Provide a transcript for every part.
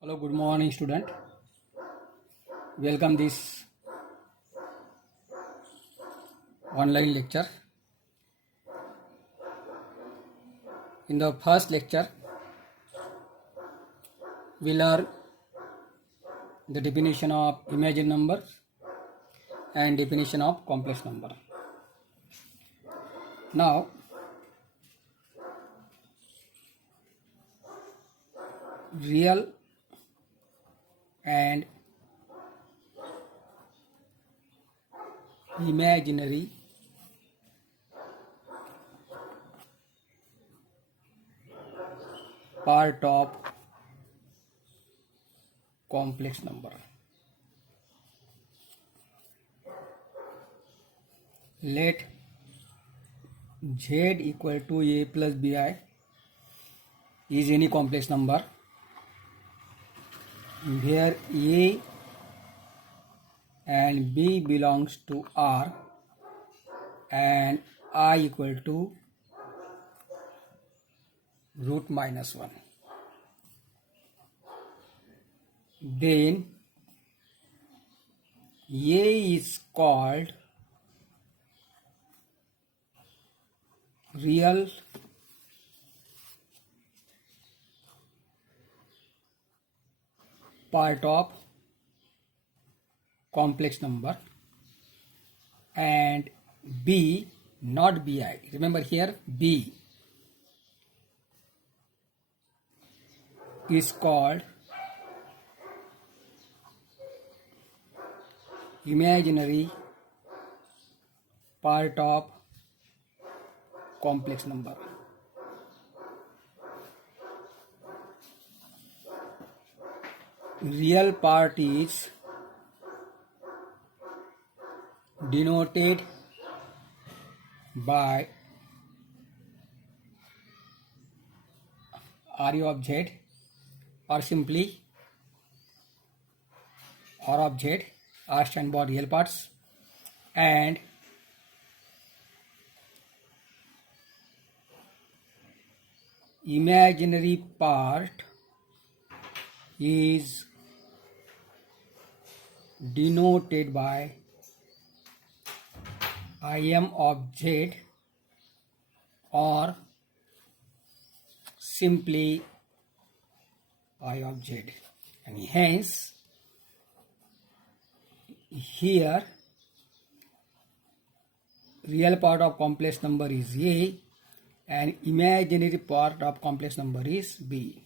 Hello, good morning, student. Welcome this online lecture. In the first lecture, we learn the definition of imaginary number and definition of complex number. Now, real and imaginary part of complex number. Let z equal to a plus bi is any complex number where a and b belongs to R and I equal to root minus 1. Then A is called real part of complex number and B, not bi. Remember here B is called imaginary part of complex number. Real part is denoted by RU of Z or simply R of Z. R stand for real parts and imaginary part is denoted by Im of Z or simply I of Z, and hence here real part of complex number is A and imaginary part of complex number is B.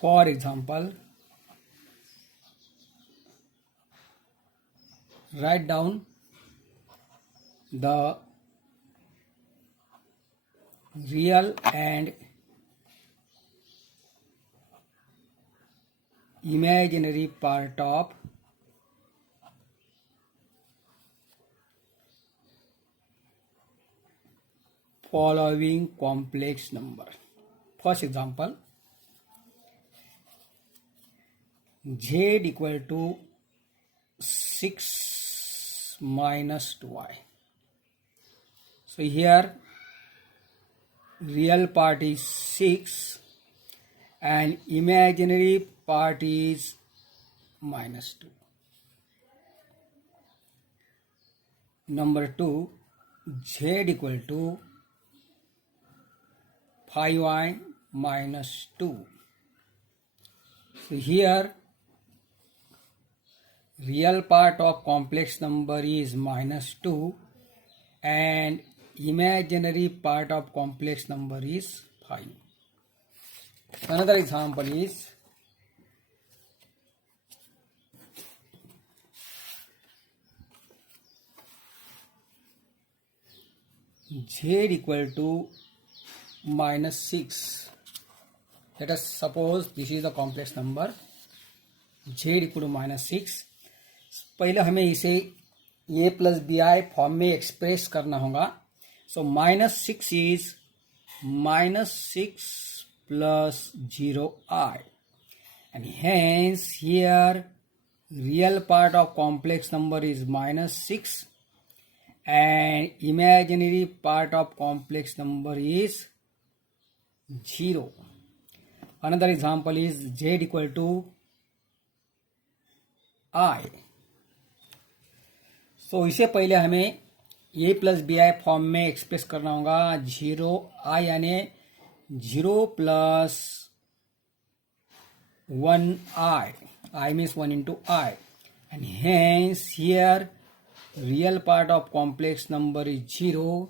For example, write down the real and imaginary part of following complex number. First example, z equal to 6 minus 2y. So here real part is 6 and imaginary part is minus 2. Number 2, z equal to 5y minus 2. So here real part of complex number is minus 2 and imaginary part of complex number is 5. Another example is z equal to minus 6. Let us suppose this is a complex number z equal to minus 6. पहले हमें इसे a plus B I form में express करना होगा. So minus 6 is minus 6 plus 0i, and hence here real part of complex number is minus 6 and imaginary part of complex number is 0. Another example is z equal to I. So इससे पहले हमें a plus B I form में express करना होगा 0 i यानी 0 plus 1 I means 1 into I, and hence here real part of complex number is 0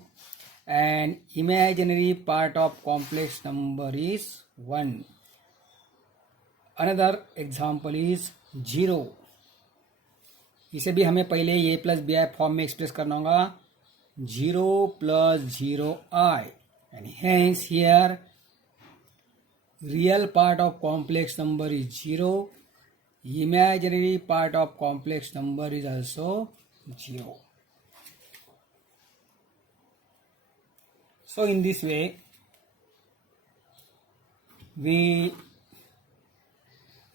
and imaginary part of complex number is 1. Another example is 0. इसे भी हमें पहले a plus B I form में express करना होगा 0 plus 0i, and hence here real part of complex number is 0, imaginary part of complex number is also 0. So in this way we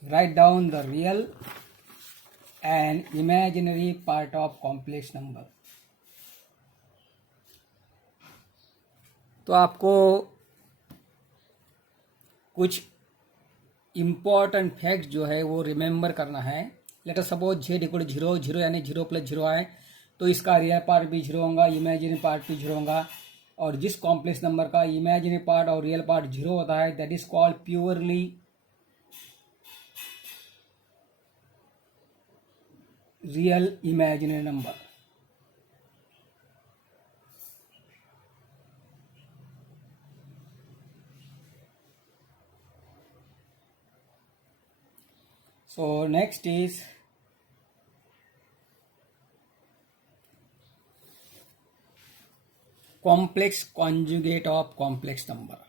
write down the real and imaginary part of complex number. तो आपको कुछ important fact जो है वो remember करना है. Let us suppose z equal to 0, 0 यानी 0 प्लस 0 आए तो इसका रियल पार्ट भी 0 होगा, इमेजिनरी पार्ट भी 0 होगा. और जिस कॉम्प्लेक्स नंबर का इमेजिनरी पार्ट और रियल पार्ट 0 होता है that is called purely real imaginary number. So next is complex conjugate of complex number.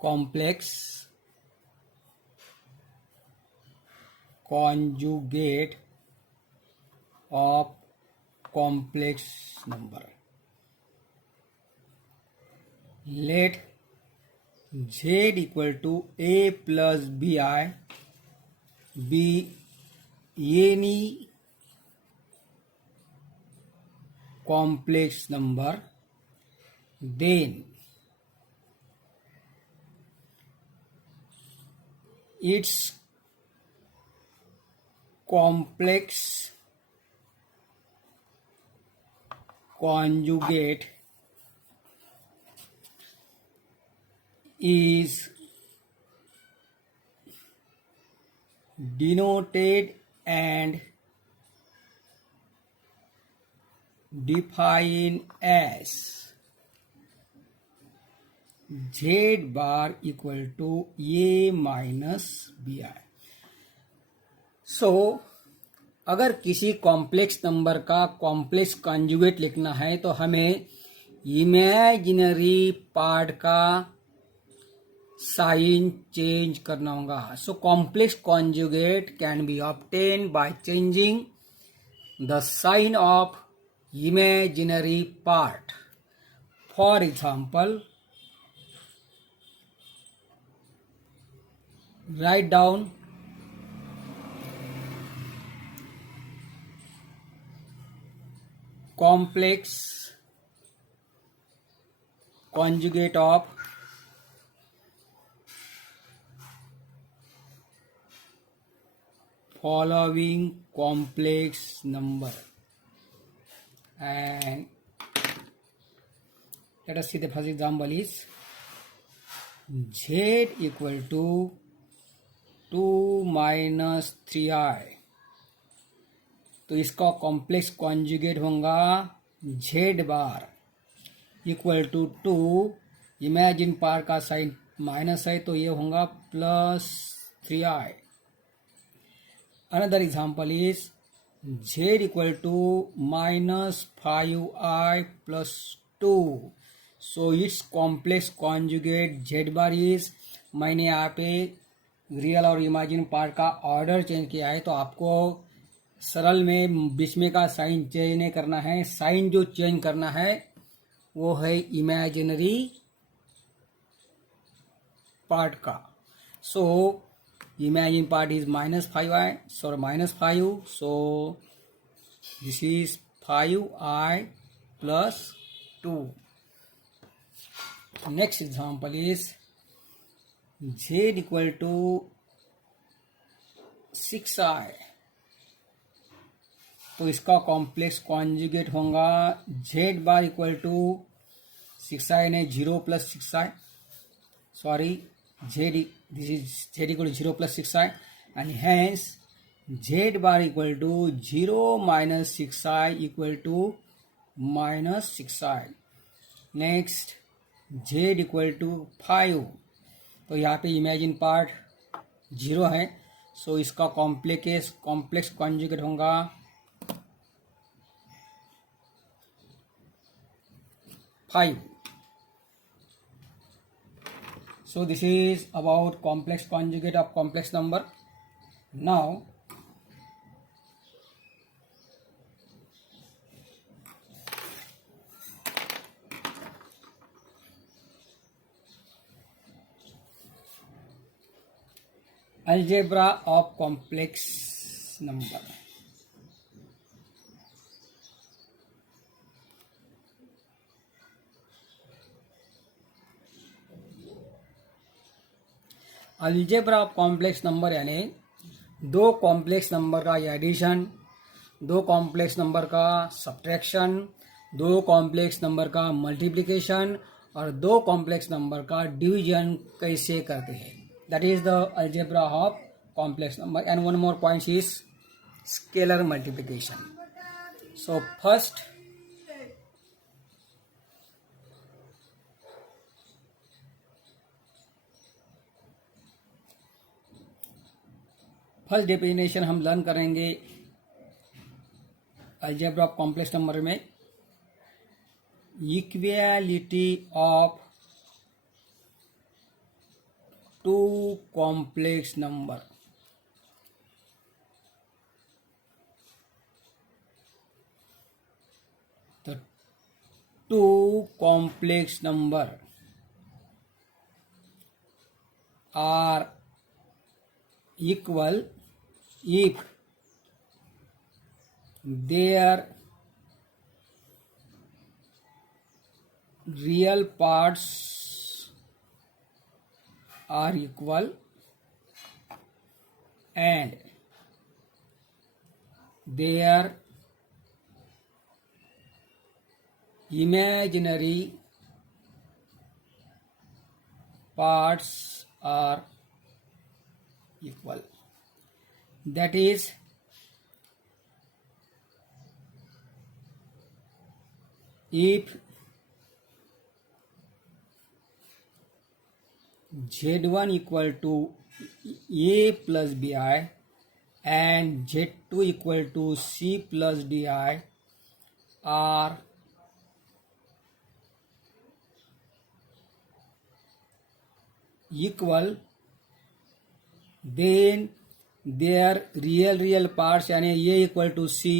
Complex conjugate of complex number. Let z equal to a plus bi be any complex number, then its complex conjugate is denoted and defined as z bar equal to a minus bi. So अगर किसी complex number का complex conjugate लिखना है तो हमें imaginary part का sign change करना होगा. So complex conjugate can be obtain by changing the sign of imaginary part. For example, write down complex conjugate of following complex number, and let us see the first example is z equal to 2 minus 3i. तो इसका complex conjugate होगा z bar equal to 2, imagine पार का sign minus है तो ये होगा plus 3i. Another example is z equal to minus 5i plus 2. So it's complex conjugate z bar is, मैंने यहाँ पे रियल और इमेजिन पार्ट का ऑर्डर चेंज किया है तो आपको सरल में बीच में का साइन चेंज नहीं करना है. साइन जो चेंज करना है वो है इमेजिनरी पार्ट का. So imagine part is -5i, so -5, so this is 5i plus 2. Next example is z equal to 6i. तो इसका कॉम्प्लेक्स कॉन्जुगेट होगा z bar equal to 6i नहीं 0 plus 6i, sorry this is z equal to 0 plus 6i, and hence z bar equal to 0 minus 6i equal to minus 6i. Next z equal to 5. तो यहाँ पे imagine part 0 है, सो इसका complex conjugate होगा 5. So this is about complex conjugate of complex number. Now algebra of complex number. Algebra of complex number यानी दो complex number का addition, दो कॉम्प्लेक्स नंबर का सब्ट्रैक्शन, दो कॉम्प्लेक्स नंबर का मल्टीप्लिकेशन और दो कॉम्प्लेक्स नंबर का डिवीजन कैसे करते हैं. That is the algebra of complex number. And one more point is scalar multiplication. So first definition हम लर्न करेंगे अलजेब्रा ऑफ कॉम्प्लेक्स नंबर में. Equality of two complex number. तो two complex number are equal if their real parts are equal and their imaginary parts are equal. That is, if z1 equal to a plus bi and z2 equal to c plus di are equal, then their real parts यानी a equal to c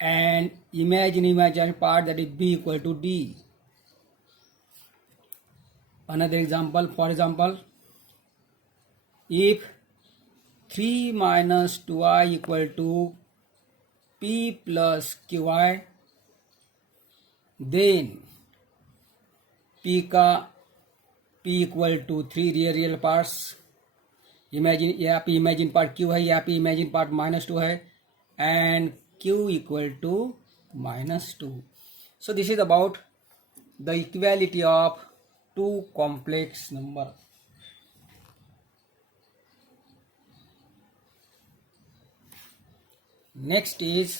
and imaginary part that is b equal to d. Another example, for example, if 3 minus 2i equal to p plus qi, then p का p equal to 3 real parts. Imagine यहाँ पे imagine part q है, यहाँ पे imagine part -2 है and q equal to -2. So this is about the equality of two complex number. Next is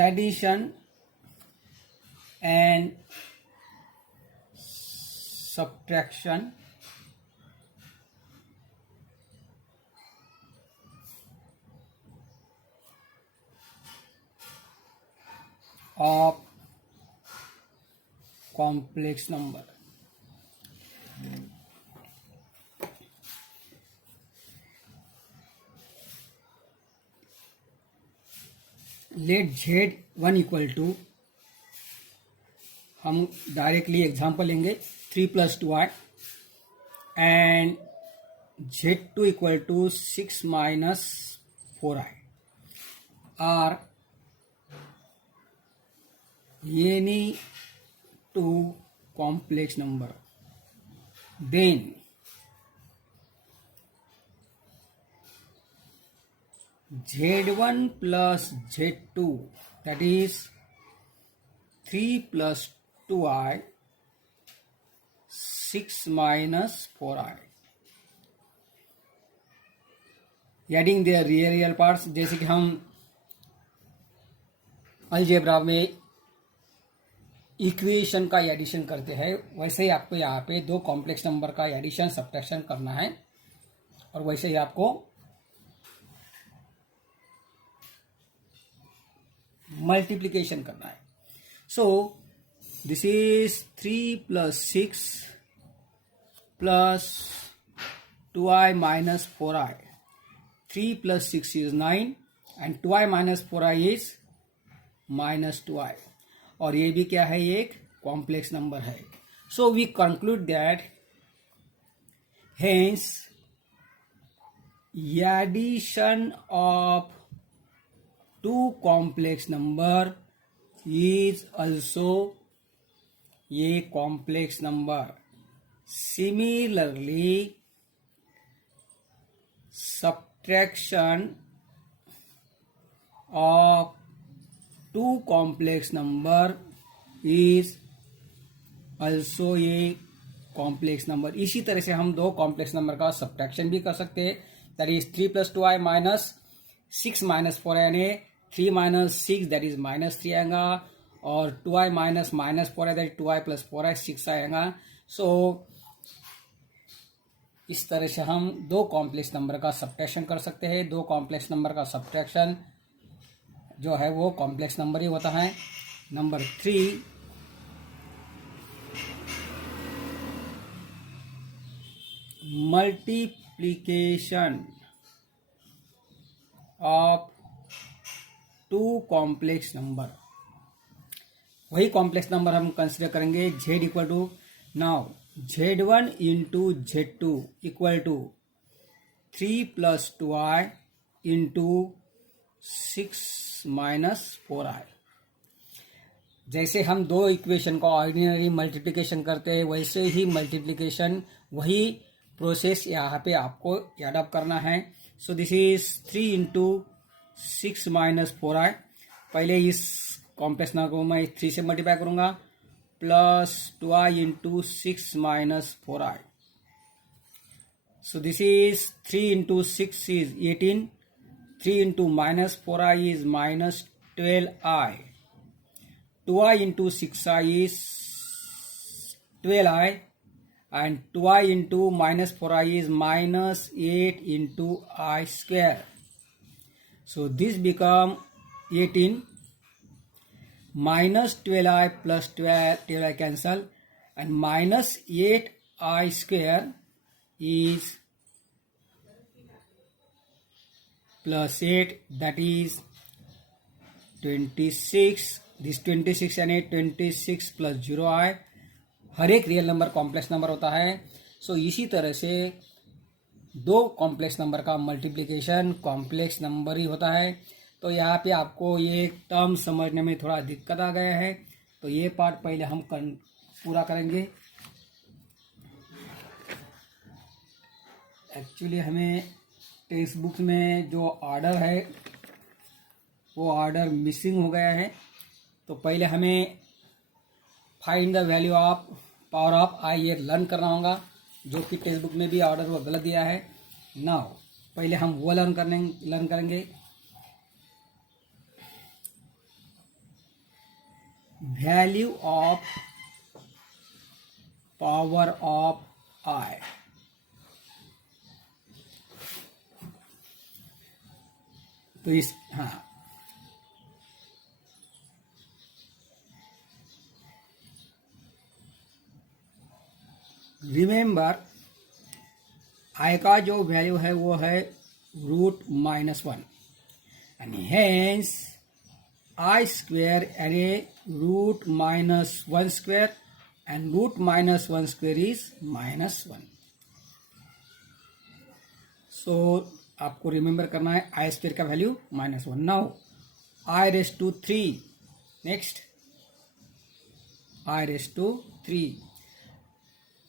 addition and subtraction of complex number. Let Z1 equal to, हम directly example लेंगे 3 + 2i and Z2 equal to 6 - 4i are any two complex number, then Z1 plus Z2, that is 3 + 2i 6 - 4i, adding there real parts. जैसे कि हम अलजेब्रा में इक्वेशन का एडिशन करते हैं, वैसे ही आपको यहाँ पे दो कॉम्प्लेक्स नंबर का एडिशन सब्ट्रैक्शन करना है, और वैसे ही आपको मल्टीप्लिकेशन करना है। सो दिस इज 3 + 6 + 2i - 4i। 3 + 6 is 9 and 2i - 4i is -2i, और ये भी क्या है, एक कॉम्प्लेक्स नंबर है। So we conclude that hence addition of two complex number is also a complex number. Similarly, subtraction of two complex number is also a complex number. इसी तरह से हम दो कॉम्प्लेक्स नंबर का सब्ट्रैक्शन भी कर सकते हैं, दैट इज 3 + 2i -6 - 4i, यानी 3 - 6 दैट इज -3 आएगा, और 2i - 4i दैट 2i + 4i 6 आएगा। सो इस तरह से हम दो कॉम्प्लेक्स नंबर का सब्ट्रैक्शन कर सकते हैं। दो कॉम्प्लेक्स नंबर का सब्ट्रैक्शन जो है वो कॉम्प्लेक्स नंबर ही होता है। Number 3, multiplication of two complex number. वही कॉम्प्लेक्स नंबर हम कंसिडर करेंगे। Z equal to, now Z1 × Z2 equal to 3 + 2i × 6 - 4i। जैसे हम दो इक्वेशन का ऑर्डिनरी मल्टीप्लिकेशन करते हैं, वैसे ही मल्टीप्लिकेशन, वही प्रोसेस यहाँ पे आपको एडॉप्ट करना है। सो दिस इज 3 × 6 - 4i। पहले इस कॉम्प्लेक्स नंबर को मैं 3 से मल्टीप्लाई करूंगा, प्लस 2i × 6 - 4i। सो दिस इज 3 × 6 is 18, 3 × -4i is -12i, 2i × 6i is 12i, and 2i × -4i is -8 × I square. So this become 18, -12i plus 12i cancel, and -8i square is +8, that is 26. This 26 यानी 26 + 0i। हर एक real number complex number होता है। सो इसी तरह से दो complex number का multiplication complex number ही होता है। तो यहाँ पे आपको ये टर्म समझने में थोड़ा दिक्कत आ गया है, तो ये पार्ट पहले हम पूरा करेंगे। एक्चुअली हमें टेक्स्ट बुक में जो ऑर्डर है वो ऑर्डर मिसिंग हो गया है, तो पहले हमें find the value of power of i ये लर्न करना होगा, जो कि टेक्स्ट बुक में भी ऑर्डर वो गलत दिया है। नाउ पहले हम वो लर्न करेंगे। वैल्यू ऑफ पावर ऑफ आई। तो इस रिमेंबर आई का जो वैल्यू है वो है √-1, एंड हेंस आई स्क्वेयर यानी root minus one square and root minus one square is minus one. So आपको रिमेंबर करना है आई स्क्वेयर का value minus one. Now i raise to three, next i raise to three,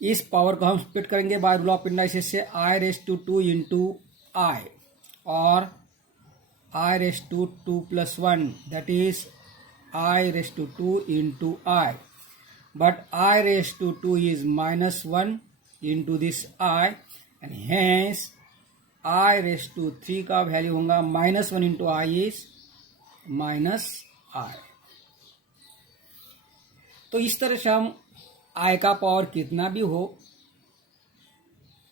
इस power को हम split करेंगे by rule of indices से i raise to two into i और i raise to two plus one, that is i raise to two into i, but i raise to two is minus one into this i and hence i raise to three का value होगा minus one into i is minus i. तो इस तरह से हम आई का पावर कितना भी हो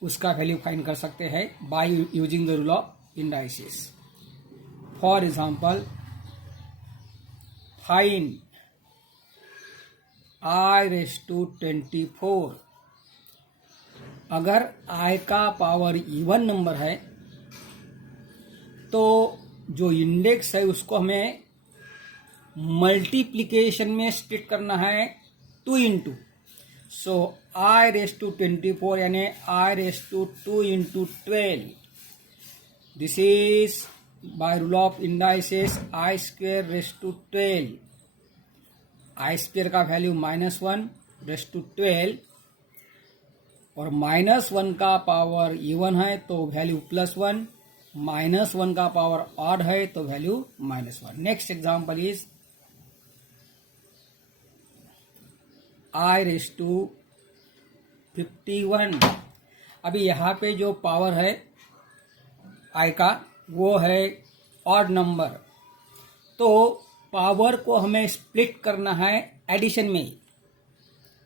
उसका वैल्यू फाइंड कर सकते हैं by using the rule of indices. For example, find I raise to 24। अगर आई का पावर इवन नंबर है तो जो इंडेक्स है उसको हमें मल्टीप्लिकेशन में स्प्लिट करना है two into. So i raise to 24 यानी i raise to two into 12, this is by rule of indices i square raise to 12। I square का value minus one raise to 12 और माइनस वन का power even है तो value plus one, minus one का power odd है तो value minus one. Next example is i raise to 51। अभी यहाँ पे जो पावर है आई का वो है ऑड नंबर, तो पावर को हमें स्प्लिट करना है एडिशन में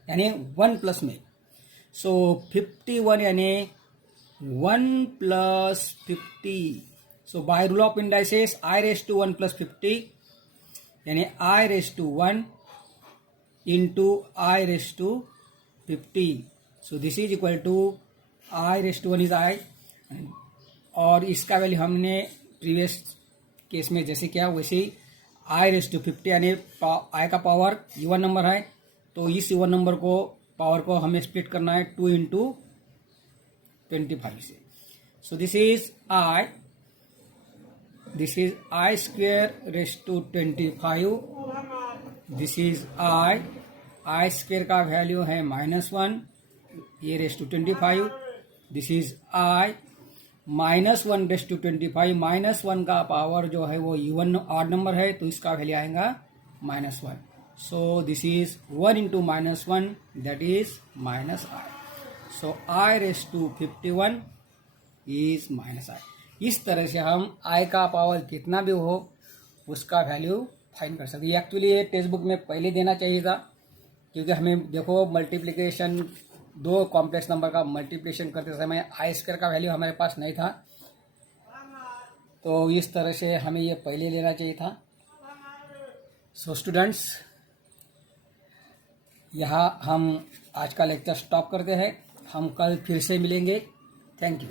यानी वन प्लस में। सो 51 यानी 1 plus 50। So by rule of indices i raise to 1 plus 50 यानी i raise to 1 into i raise to 50। So this is equal to i raise to 1 is i और इसका वैल्यू हमने प्रीवियस केस में जैसे किया वैसे ही आई रेस टू 50 यानी आई का पावर इवन नंबर है तो इस इवन नंबर को पावर को हमें स्प्लिट करना है 2 इंटू 25 से। So this is I square raise to 25, this is I square का वैल्यू है माइनस वन, ये raise to 25, this is I minus one raise to 25, minus one का पावर जो है वो इवन ऑड नंबर है तो इसका वैल्यू आएगा minus one. So this is 1 into minus one, that is minus i. So i raise to 51 is minus i. इस तरह से हम आई का पावर कितना भी हो उसका वैल्यू फाइंड कर सकते हैं। एक्चुअली ये टेक्स्ट बुक में पहले देना चाहिए था क्योंकि हमें देखो मल्टीप्लिकेशन दो कॉम्प्लेक्स नंबर का मल्टीप्लिकेशन करते समय आई स्क्वायर का वैल्यू हमारे पास नहीं था, तो इस तरह से हमें ये पहले लेना चाहिए था। सो स्टूडेंट्स, यहाँ हम आज का लेक्चर स्टॉप करते हैं, हम कल फिर से मिलेंगे। Thank you.